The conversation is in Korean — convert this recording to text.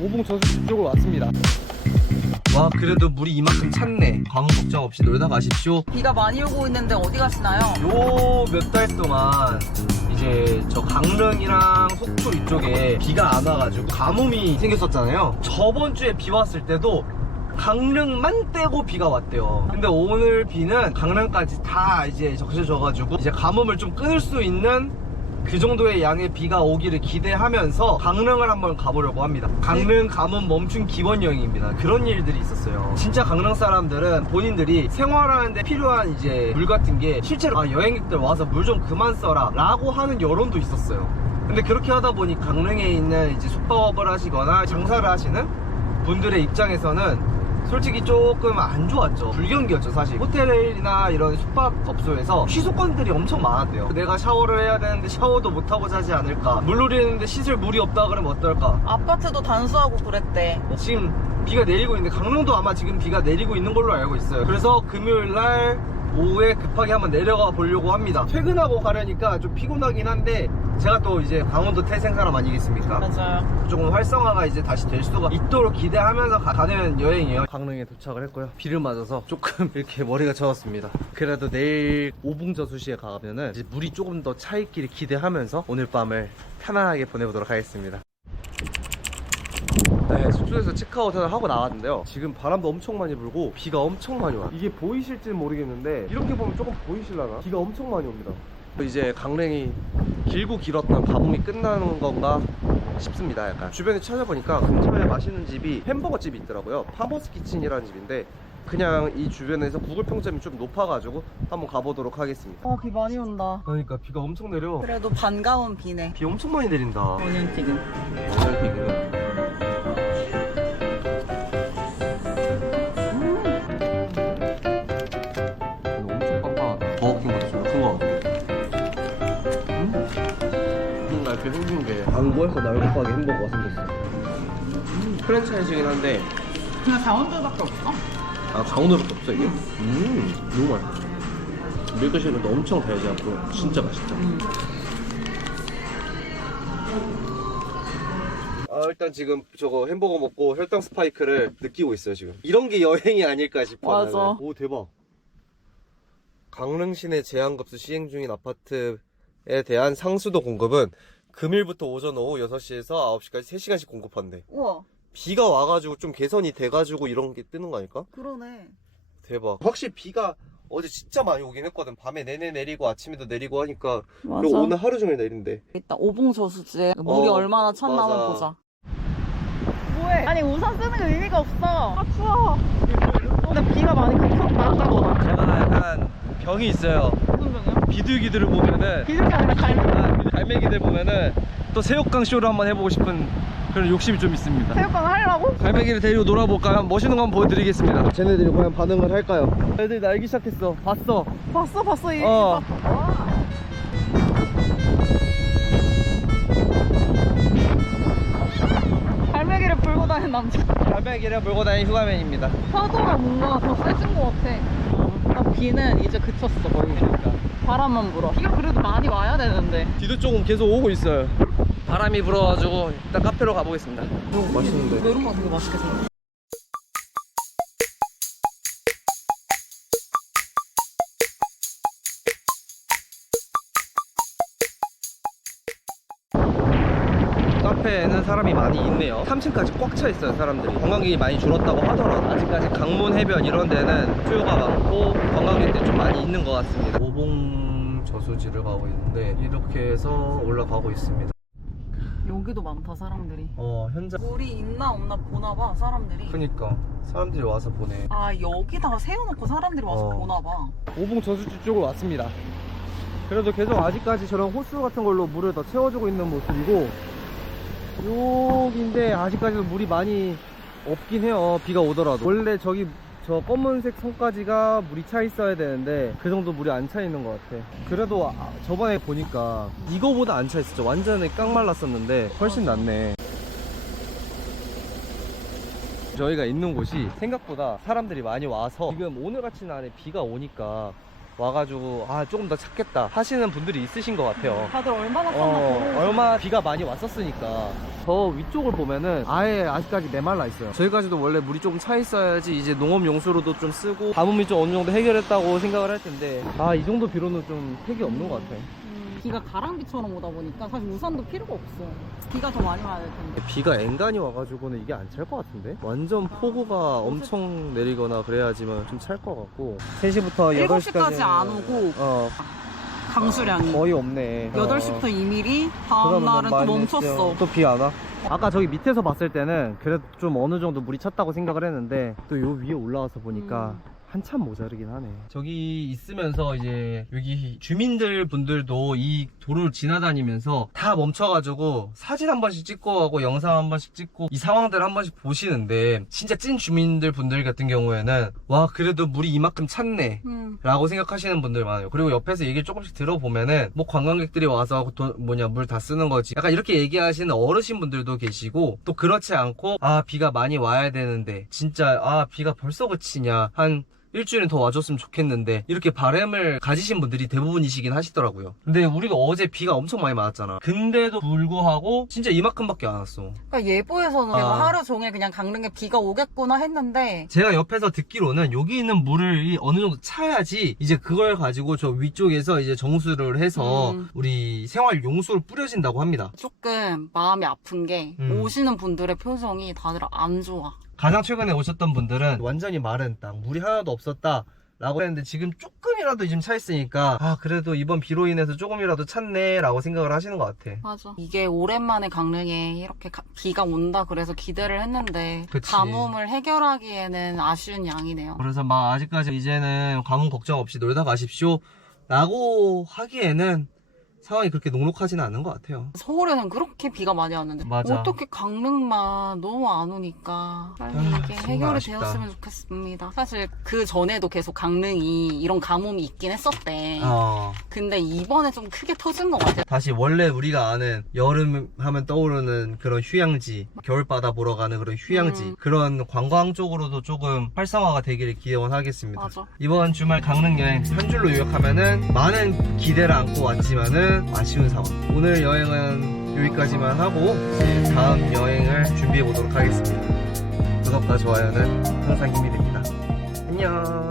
오봉 저수 쪽으로 왔습니다. 와 그래도 물이 이만큼 찼네. 광어 걱정 없이 놀다 가십시오. 비가 많이 오고 있는데 어디 가시나요? 요 몇 달 동안 이제 저 강릉이랑 속초 이쪽에 비가 안 와가지고 가뭄이 생겼었잖아요. 저번 주에 비 왔을 때도 강릉만 떼고 비가 왔대요. 근데 오늘 비는 강릉까지 다 이제 적셔져가지고 이제 가뭄을 좀 끊을 수 있는 그 정도의 양의 비가 오기를 기대하면서 강릉을 한번 가보려고 합니다. 강릉 가뭄 멈춘 기원 여행입니다. 그런 일들이 있었어요. 진짜 강릉 사람들은 본인들이 생활하는데 필요한 이제 물 같은 게 실제로 아, 여행객들 와서 물 좀 그만 써라 라고 하는 여론도 있었어요. 근데 그렇게 하다 보니 강릉에 있는 이제 숙박업을 하시거나 장사를 하시는 분들의 입장에서는 솔직히 조금 안 좋았죠. 불경기였죠, 사실. 호텔이나 이런 숙박업소에서 취소건들이 엄청 많았대요. 내가 샤워를 해야 되는데 샤워도 못하고 자지 않을까. 물놀이 했는데 씻을 물이 없다 그러면 어떨까. 아파트도 단수하고 그랬대. 지금 비가 내리고 있는데 강릉도 아마 지금 비가 내리고 있는 걸로 알고 있어요. 그래서 금요일 날 오후에 급하게 한번 내려가 보려고 합니다. 퇴근하고 가려니까 좀 피곤하긴 한데 제가 또 이제 강원도 태생 사람 아니겠습니까? 맞아요. 조금 활성화가 이제 다시 될 수가 있도록 기대하면서 가- 가는 여행이에요. 강릉에 도착을 했고요. 비를 맞아서 조금 이렇게 머리가 저었습니다. 그래도 내일 오봉저수시에 가면은 이제 물이 조금 더 차 있기를 기대하면서 오늘 밤을 편안하게 보내보도록 하겠습니다. 네, 숙소에서 체크아웃을 하고 나왔는데요. 지금 바람도 엄청 많이 불고 비가 엄청 많이 와요. 이게 보이실지는 모르겠는데 이렇게 보면 조금 보이실라나? 비가 엄청 많이 옵니다. 이제 강릉이 길고 길었던 가뭄이 끝나는 건가 싶습니다. 약간 주변에 찾아보니까 근처에 맛있는 집이 햄버거 집이 있더라고요. 파머스 키친이라는 집인데 그냥 이 주변에서 구글 평점이 좀 높아가지고 한번 가보도록 하겠습니다. 어, 비 많이 온다. 그러니까 비가 엄청 내려. 그래도 반가운 비네. 비 엄청 많이 내린다. 오늘 지금. 오늘 비는. 엄청 빵빵하다. 버거킹보다 좀큰거 같아. 음? 이렇게 생긴 게 광고에서 나올 법하게 햄버거가 생겼어. 음, 프랜차이즈긴 한데 그냥 자원들밖에 없어? 아 강원도밖에 없어 이게? 음 너무 맛있어. 밀크쉐이크도 엄청 달지 않고 진짜 맛있다. 아 일단 지금 저거 햄버거 먹고 혈당 스파이크를 느끼고 있어요 지금 이런 게 여행이 아닐까 싶어 맞아. 나는. 오 대박 강릉 시내 제한급수 시행 중인 아파트에 대한 상수도 공급은 금일부터 오전 오후 6시에서 9시까지 3시간씩 공급한대 우와, 비가 와가지고 좀 개선이 돼가지고 이런 게 뜨는 거 아닐까? 그러네. 대박 확실히 비가 어제 진짜 많이 오긴 했거든 밤에 내내 내리고 아침에도 내리고 하니까 맞아. 그리고 오늘 하루 종일 내린대 일단 오봉 저수지에 물이 어, 얼마나 찼나 맞아. 한번 보자. 뭐해? 아니 우산 쓰는 거 의미가 없어. 아 추워. 근데 비가 많이 그쳤다. 제가 약간 병이 있어요 무슨 병이야? 비둘기들을 보면은 비둘기 아니라 갈매기. 아, 갈매기들 보면은 또 새우깡 쇼를 한번 해보고 싶은 그런 욕심이 좀 있습니다 새우깡 하려고? 갈매기를 데리고 놀아볼까요? 멋있는 거 한번 보여드리겠습니다 쟤네들이 과연 반응을 할까요? 애들이 날기 시작했어 봤어 봤어 봤어 이. 어. 와. 갈매기를 불고 다니는 남자. 갈매기를 몰고 다니는 휴가맨입니다 파도가 뭔가 더 세진 것 같아. 아, 비는 이제 그쳤어 거의. 바람만 불어. 비가 그래도 많이 와야 되는데. 비도 조금 계속 오고 있어요 바람이 불어가지고 일단 카페로 가보겠습니다 어, 맛있는데 메론맛 되게 맛있게 생겼어. 카페에는 사람이 많이 있네요 3층까지 꽉 차 있어요 사람들이 관광객이 많이 줄었다고 하더라도 아직까지 강문 해변 이런 데는 수요가 많고 관광객들이 좀 많이 있는 것 같습니다 오봉 저수지를 가고 있는데 이렇게 해서 올라가고 있습니다 여기도 많다 사람들이. 어 현장 물이 있나 없나 보나 봐 사람들이. 그니까 사람들이 와서 보네 아 여기다가 세워놓고 사람들이 와서 어. 보나 봐. 오봉 저수지 쪽으로 왔습니다. 그래도 계속 아직까지 저런 호수 같은 걸로 물을 더 채워주고 있는 모습이고 여기인데 아직까지도 물이 많이 없긴 해요. 비가 오더라도 원래 저기 저 검은색 선까지가 물이 차 있어야 되는데 그 정도 물이 안 차 있는 것 같아. 그래도 아- 저번에 보니까 이거보다 안 차 있었죠. 완전히 깡 말랐었는데 훨씬 낫네. 저희가 있는 곳이 생각보다 사람들이 많이 와서 지금 오늘 같은 날에 비가 오니까 와가지고 아 조금 더 찾겠다 하시는 분들이 있으신 것 같아요. 다들 얼마나 쌌나 어, 보고. 얼마 비가 많이 왔었으니까. 저 위쪽을 보면은 아예 아직까지 메말라 있어요. 저희까지도 원래 물이 조금 차 있어야지 이제 농업 용수로도 좀 쓰고 가뭄이 좀 어느 정도 해결했다고 생각을 할 텐데 아 이 정도 비로는 좀 택이 없는 것 같아 음, 비가 가랑비처럼 오다 보니까 사실 우산도 필요가 없어. 비가 더 많이 와야 될 텐데. 비가 앵간히 와가지고는 이게 안 찰 것 같은데? 완전 폭우가 엄청 내리거나 그래야지만 좀 찰 것 같고. 3시부터 7시까지 안 오고 어 강수량이. 거의 없네. 8시부터 2mm 다음 날은 또 멈췄어. 또 비 안 와? 아까 저기 밑에서 봤을 때는 그래도 좀 어느 정도 물이 찼다고 생각을 했는데 또 요 위에 올라와서 보니까 음. 한참 모자르긴 하네. 저기 있으면서 이제 여기 주민들 분들도 이 도로를 지나다니면서 다 멈춰가지고 사진 한 번씩 찍고 가고 영상 한 번씩 찍고 이 상황들을 한 번씩 보시는데 진짜 찐 주민들 분들 같은 경우에는 와 그래도 물이 이만큼 찼네 음. 라고 생각하시는 분들 많아요. 그리고 옆에서 얘기를 조금씩 들어보면은 뭐 관광객들이 와서 돈- 뭐냐 물 다 쓰는 거지. 약간 이렇게 얘기하시는 어르신 분들도 계시고 또 그렇지 않고 아 비가 많이 와야 되는데 진짜 아 비가 벌써 그치냐 한 일주일은 더 와줬으면 좋겠는데 이렇게 바람을 가지신 분들이 대부분이시긴 하시더라고요. 근데 우리가 어제 비가 엄청 많이 맞았잖아. 근데도 불구하고 진짜 이만큼밖에 안 왔어. 그러니까 예보에서는 아. 하루 종일 그냥 강릉에 비가 오겠구나 했는데 제가 옆에서 듣기로는 여기 있는 물을 이 어느 정도 차야지 이제 그걸 가지고 저 위쪽에서 이제 정수를 해서 음. 우리 생활 용수를 뿌려진다고 합니다. 조금 마음이 아픈 게 음. 오시는 분들의 표정이 다들 안 좋아. 가장 최근에 오셨던 분들은 완전히 마른 땅, 물이 하나도 없었다. 라고 했는데 지금 조금이라도 지금 차 있으니까 아 그래도 이번 비로 인해서 조금이라도 찼네 라고 생각을 하시는 것 같아 맞아. 이게 오랜만에 강릉에 이렇게 가- 비가 온다 그래서 기대를 했는데 그치. 가뭄을 해결하기에는 아쉬운 양이네요. 그래서 막 아직까지 이제는 가뭄 걱정 없이 놀다 가십시오 라고 하기에는 상황이 그렇게 녹록하지는 않은 것 같아요 서울에는 그렇게 비가 많이 왔는데 맞아. 어떻게 강릉만 너무 안 오니까 빨리 아, 이게 정말 해결이 아쉽다. 되었으면 좋겠습니다. 사실 그 전에도 계속 강릉이 이런 가뭄이 있긴 했었대. 어. 근데 이번에 좀 크게 터진 것 같아. 다시 원래 우리가 아는 여름 하면 떠오르는 그런 휴양지, 겨울바다 보러 가는 그런 휴양지, 음. 그런 관광 쪽으로도 조금 활성화가 되기를 기원하겠습니다. 맞아. 이번 주말 강릉 여행 한 줄로 요약하면은 많은 기대를 안고 왔지만은 아쉬운 상황. 오늘 여행은 여기까지만 하고 다음 여행을 준비해 보도록 하겠습니다. 구독과 좋아요는 항상 힘이 됩니다. 안녕.